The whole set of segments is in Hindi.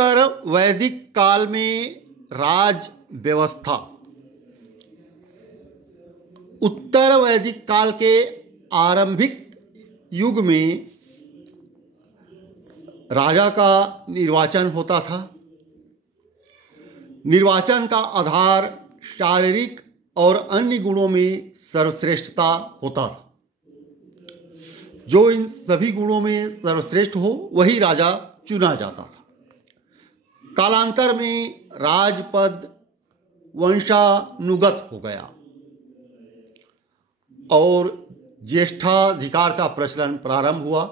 उत्तर वैदिक काल में राज व्यवस्था। उत्तर वैदिक काल के आरंभिक युग में राजा का निर्वाचन होता था। निर्वाचन का आधार शारीरिक और अन्य गुणों में सर्वश्रेष्ठता होता था। जो इन सभी गुणों में सर्वश्रेष्ठ हो वही राजा चुना जाता था। कालांतर में राजपद वंशानुगत हो गया और ज्येष्ठाधिकार का प्रचलन प्रारंभ हुआ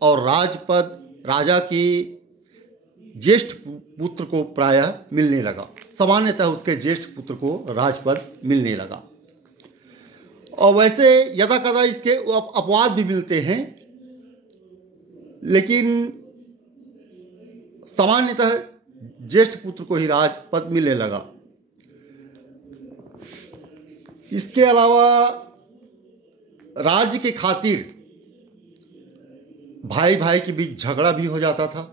और राजपद राजा के ज्येष्ठ पुत्र को प्रायः मिलने लगा। सामान्यतः उसके ज्येष्ठ पुत्र को राजपद मिलने लगा। और वैसे यदा कदा इसके अपवाद भी मिलते हैं, लेकिन सामान्यतः ज्येष्ठ पुत्र को ही राजपद मिलने लगा। इसके अलावा राज्य के खातिर भाई भाई के बीच झगड़ा भी हो जाता था।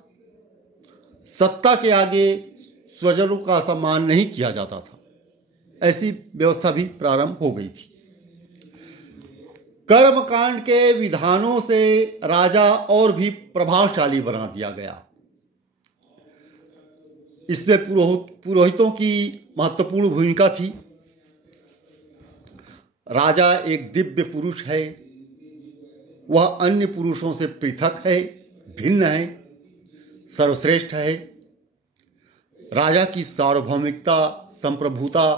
सत्ता के आगे स्वजनों का सम्मान नहीं किया जाता था। ऐसी व्यवस्था भी प्रारंभ हो गई थी। कर्मकांड के विधानों से राजा और भी प्रभावशाली बना दिया गया। इसमें पुरोहितों की महत्वपूर्ण भूमिका थी। राजा एक दिव्य पुरुष है। वह अन्य पुरुषों से पृथक है, भिन्न है, सर्वश्रेष्ठ है। राजा की सार्वभौमिकता, संप्रभुता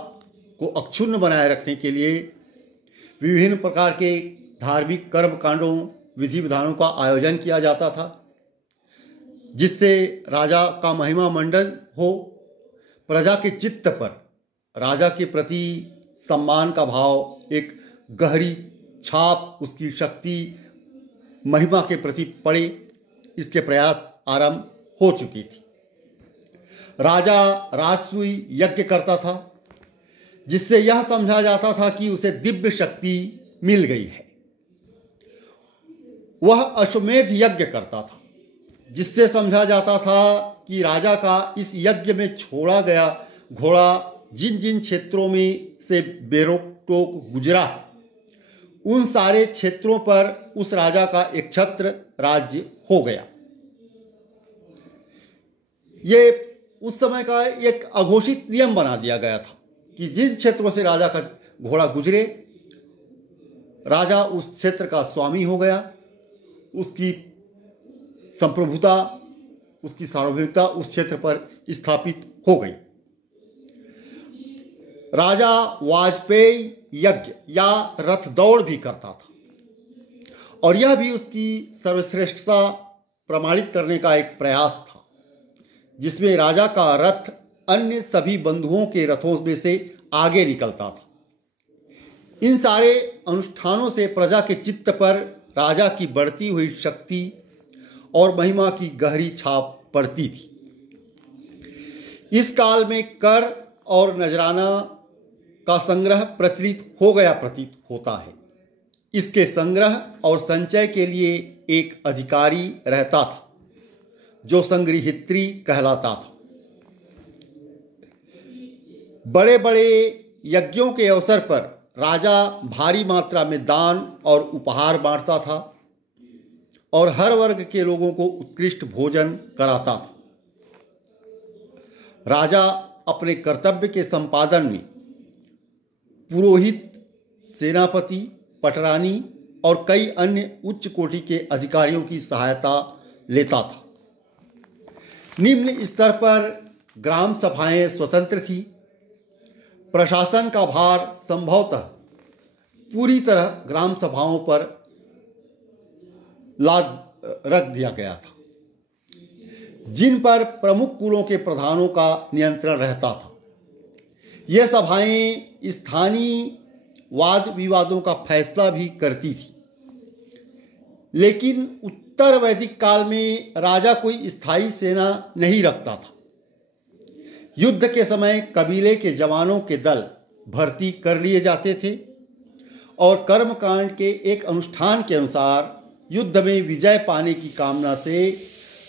को अक्षुण्ण बनाए रखने के लिए विभिन्न प्रकार के धार्मिक कर्मकांडों, विधि विधानों का आयोजन किया जाता था, जिससे राजा का महिमा मंडन हो। प्रजा के चित्त पर राजा के प्रति सम्मान का भाव, एक गहरी छाप उसकी शक्ति, महिमा के प्रति पड़े, इसके प्रयास आरंभ हो चुकी थी। राजा राजसूय यज्ञ करता था, जिससे यह समझा जाता था कि उसे दिव्य शक्ति मिल गई है। वह अश्वमेध यज्ञ करता था, जिससे समझा जाता था कि राजा का इस यज्ञ में छोड़ा गया घोड़ा जिन जिन क्षेत्रों में से बेरोक गुजरा, उन सारे क्षेत्रों पर उस राजा का एक छत्र राज्य हो गया। ये उस समय का एक अघोषित नियम बना दिया गया था कि जिन क्षेत्रों से राजा का घोड़ा गुजरे, राजा उस क्षेत्र का स्वामी हो गया। उसकी संप्रभुता, उसकी सार्वभौमिकता उस क्षेत्र पर स्थापित हो गई। राजा वाजपेयी यज्ञ या रथ दौड़ भी करता था और यह भी उसकी सर्वश्रेष्ठता प्रमाणित करने का एक प्रयास था, जिसमें राजा का रथ अन्य सभी बंधुओं के रथों में से आगे निकलता था। इन सारे अनुष्ठानों से प्रजा के चित्त पर राजा की बढ़ती हुई शक्ति और महिमा की गहरी छाप पड़ती थी। इस काल में कर और नजराना का संग्रह प्रचलित हो गया प्रतीत होता है। इसके संग्रह और संचय के लिए एक अधिकारी रहता था, जो संग्रहित्री कहलाता था। बड़े बड़े यज्ञों के अवसर पर राजा भारी मात्रा में दान और उपहार बांटता था और हर वर्ग के लोगों को उत्कृष्ट भोजन कराता था। राजा अपने कर्तव्य के संपादन में पुरोहित, सेनापति, पटरानी और कई अन्य उच्च कोटि के अधिकारियों की सहायता लेता था। निम्न स्तर पर ग्राम सभाएं स्वतंत्र थी। प्रशासन का भार संभवतः पूरी तरह ग्राम सभाओं पर लाद रख दिया गया था, जिन पर प्रमुख कुलों के प्रधानों का नियंत्रण रहता था। ये सभाएं स्थानीय वाद विवादों का फैसला भी करती थी। लेकिन उत्तर वैदिक काल में राजा कोई स्थायी सेना नहीं रखता था। युद्ध के समय कबीले के जवानों के दल भर्ती कर लिए जाते थे और कर्मकांड के एक अनुष्ठान के अनुसार युद्ध में विजय पाने की कामना से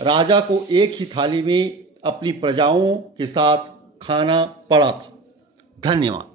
राजा को एक ही थाली में अपनी प्रजाओं के साथ खाना पड़ा था। धन्यवाद।